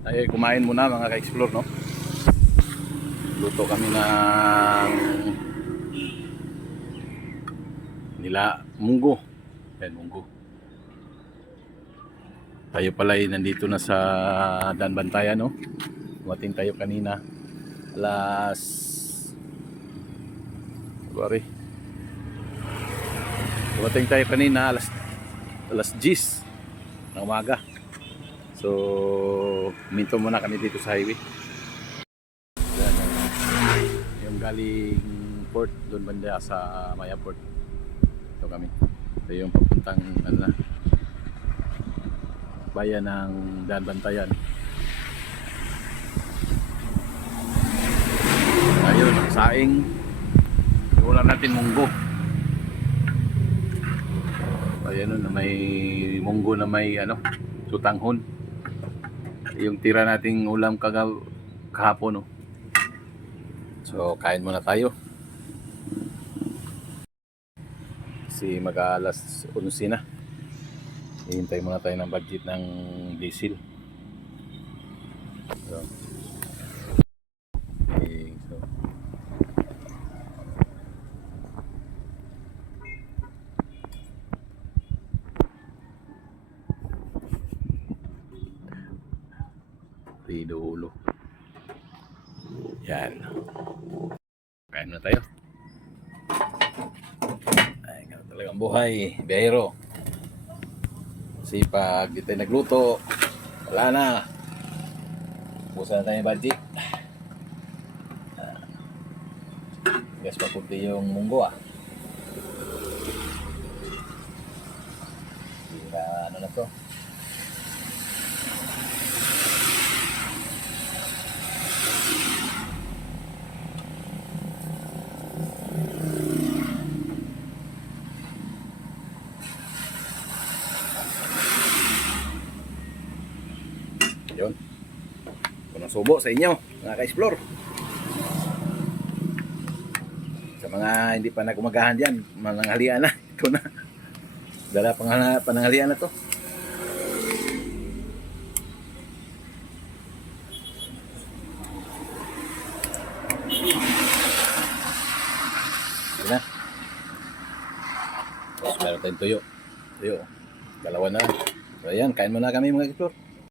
Ay kumain muna mga ka-explore, no? Luto kami ng nila munggo. Yan, munggo. Tayo pala ay nandito na sa Danbantayan, no? Dumating tayo kanina. Alas... Sorry. Dumating tayo kanina alas 10 ng umaga. So, minto muna kami dito sa highway. Yan, yung galing port, doon banda sa Maya Port. Ito kami. Ito yung papuntang ano na, bayan ng Danbantayan. Ayun, saing. Ulam natin munggo. Ayan, may munggo na may ano, sutanghon. Yung tira nating ulam kahapon, no. So kain muna tayo. Kasi mag-alas 11 na. Hihintay muna tayo ng budget ng diesel. So, okay, so Rido. Yan. Kain na tayo. Ay, ganun talagang buhay. Biyahero. Kasi pag di tayo nagluto, wala na. Busa na tayo yung budget. Guys, mapunti yung munggo, ah. Ano na to? Yun. Kunong subo sa inyo, mga ka-explore. Sa mga hindi pa nagumagahan dyan, mananghalian na. Ito na. Dala pananghalian na to. Ito na. Tapos meron tayong tuyo. Tuyo. Dalawa na. So ayan, kain muna kami mga ka-explore.